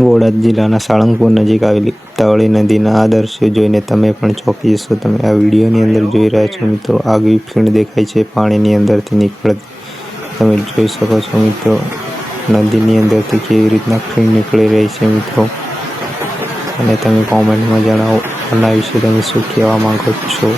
બોડાદ જિલ્લાના સાળંગપુર નજીક આવેલી તવળી નદીના આ દ્રશ્યો જોઈને તમે પણ ચોંકી જશો. તમે આ વિડીયોની અંદર જોઈ રહ્યા છો મિત્રો, આગવી ફીણ દેખાય છે પાણીની અંદરથી નીકળતી. તમે જોઈ શકો છો મિત્રો, નદીની અંદરથી કેવી રીતના ફીણ નીકળી રહી છે મિત્રો. અને તમે કોમેન્ટમાં જણાવો આના વિશે તમે શું કહેવા માંગો છો?